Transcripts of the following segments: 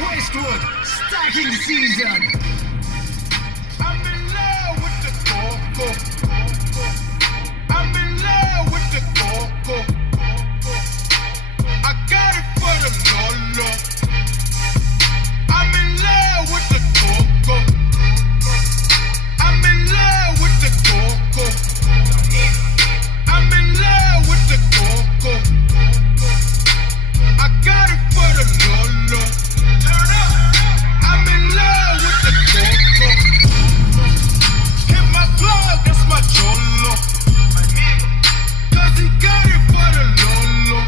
Westwood, stacking season. I'm in love with the coco. I'm in love with the coco. I got it for the Lolo. I'm in love with the coco. I'm in love with the coco. I'm in love with the coco. I got it for the Lolo. I'm in love with the coco. Hit my plug, that's my cholo. Cause he got it for the Lolo.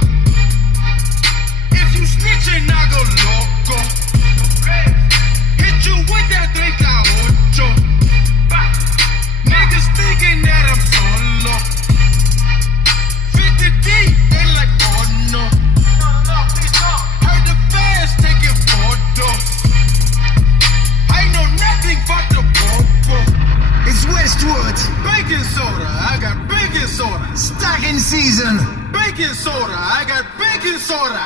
If you snitchin', I go loco. Hit you with that 38. Niggas thinking that I'm solo. 50 deep, they like, oh no. Heard the fans taking photos. I know nothing but the popo. It's Westwood, Baking soda, I got baking soda. stacking season. Baking soda, I got baking soda.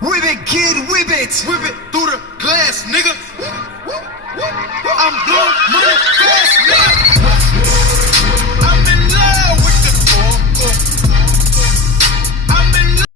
Whip it, kid, whip it. Whip it through the glass, nigga.